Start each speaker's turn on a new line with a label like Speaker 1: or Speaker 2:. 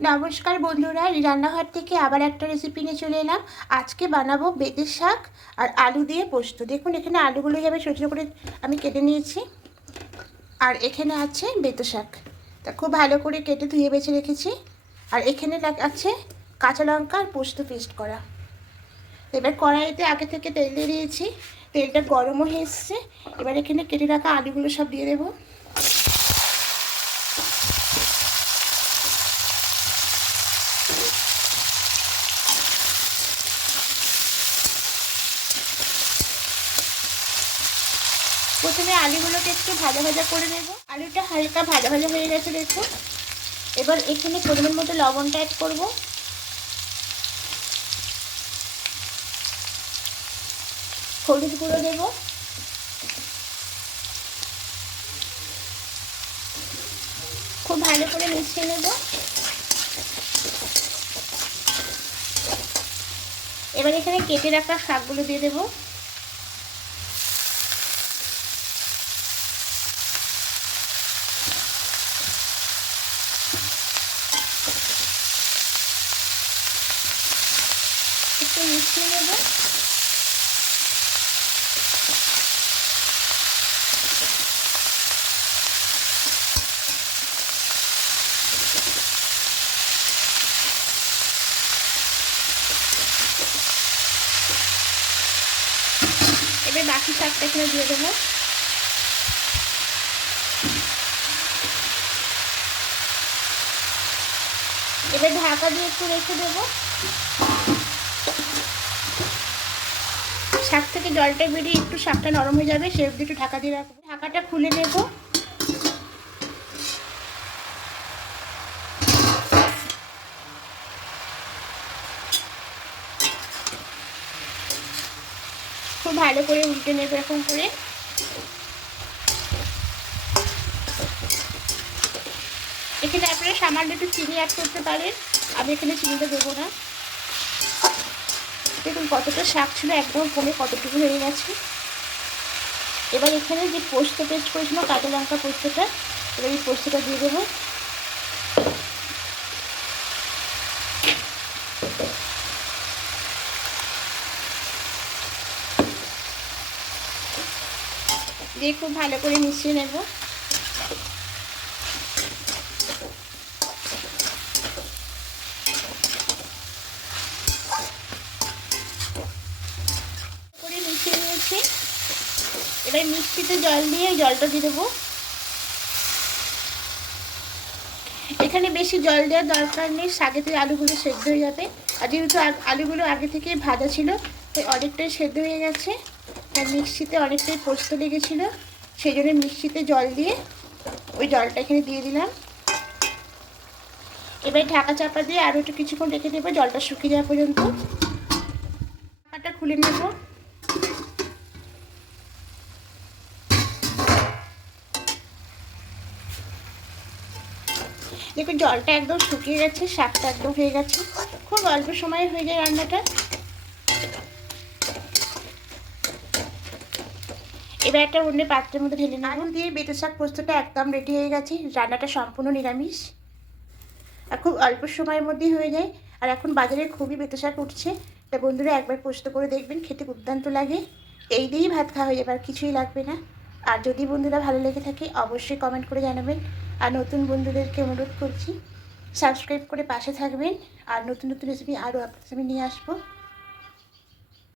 Speaker 1: নমস্কার বন্ধুরা রান্নাঘর থেকে আবার একটা রেসিপি নিয়ে চলে এলাম। আজকে বানাবো বেতের শাক আর আলু দিয়ে পোস্ত। দেখুন, এখানে আলুগুলো যাবে ছোটো করে আমি কেটে নিয়েছি। আর এখানে আছে বেতো শাক। তা খুব ভালো করে কেটে ধুয়ে বেছে রেখেছি। আর এখানে আছে কাঁচা লঙ্কা আর পোস্ত পেস্ট করা। এবার কড়াইতে আগে থেকে তেল দিয়ে দিয়েছি। তেলটা গরমও হয়ে এসছে। এবার এখানে কেটে রাখা আলুগুলো সব দিয়ে দেবো। প্রথমে আলুগুলোকে একটু ভাজা ভাজা করে নেব। আলুটা হালকা ভাজা ভাজা হয়ে গেছে, দেখুন। এবার এখানে পরিমাণ মতো লবণটা অ্যাড করব। হলুদ গুঁড়ো দেব। খুব ভালো করে মিশিয়ে নেব। এবার এখানে কেটে রাখা শাকগুলো দিয়ে দেবো। একটু মিশিয়ে নেব। এবার বাকি শাকটা এখানে দিয়ে দেবো। এবার ঢাকা দিয়ে একটু রেখে দেবো। শাক থেকে জলটা বেরিয়ে একটু শাকটা নরম হয়ে যাবে সে একটু ঢাকা দিয়ে রাখব। ঢাকাটা খুলে নেব। খুব ভালো করে উল্টে নেব এরকম করে। এখানে আপনারা সামান্য একটু চিনি অ্যাড করতে পারেন। আমি এখানে চিনিটা দেবো না। দেখুন কতটা শাক ছিল, একদম কমে কতটুকু হয়ে গেছে। এবার এখানে যে পোস্ত পেস্ট করেছিল কাঁচা লঙ্কা পোস্তটা, এবার এই পোস্তটা দিয়ে দেবো। দিয়ে খুব ভালো করে মিশিয়ে নেব। করে মিশিয়ে নিয়েছি। এবার মিক্সিতে জল দিয়ে জলটা দিয়ে দেবো। এখানে বেশি জল দেওয়ার দরকার নেই শাকেতে আলুগুলো সেদ্ধ হয়ে যাবে। আর যেহেতু আলুগুলো আগে থেকে ভাজা ছিল, তাই অনেকটাই সেদ্ধ হয়ে গেছে। মিক্সিতে অনেকটাই পোস্ত লেগেছিল সেই জন্য মিক্সিতে জল দিয়ে ওই জলটা এখানে দিয়ে দিলাম। এবার ঢাকা চাপা দিয়ে আরও একটু কিছুক্ষণ রেখে দেবো, জলটা শুকিয়ে যাওয়া পর্যন্ত। ঢাকাটা খুলে নেব। দেখুন, জলটা একদম শুকিয়ে গেছে শাকটা একদম হয়ে গেছে। খুব অল্প সময়ে হয়ে যায় রান্নাটা। এবার একটা অন্য পাত্রের মধ্যে ঢেলে নেব। আলু দিয়ে বেতে শাক পোস্তটা একদম রেডি হয়ে গেছে। রান্নাটা সম্পূর্ণ নিরামিষ। আর খুব অল্প সময়ের মধ্যেই হয়ে যায়। আর এখন বাজারে খুবই বেতে শাক উঠছে। তা বন্ধুরা একবার পোস্ত করে দেখবেন, খেতে দুর্দান্ত লাগে। এই দিয়েই ভাত খাওয়া হয়ে যাবে, আর কিছুই লাগবে না। আর যদি বন্ধুরা ভালো লেগে থাকে, অবশ্যই কমেন্ট করে জানাবেন। আর নতুন বন্ধুদেরকে অনুরোধ করছি সাবস্ক্রাইব করে পাশে থাকবেন। আর নতুন নতুন রেসিপি আরও আপনার সামনে নিয়ে আসব।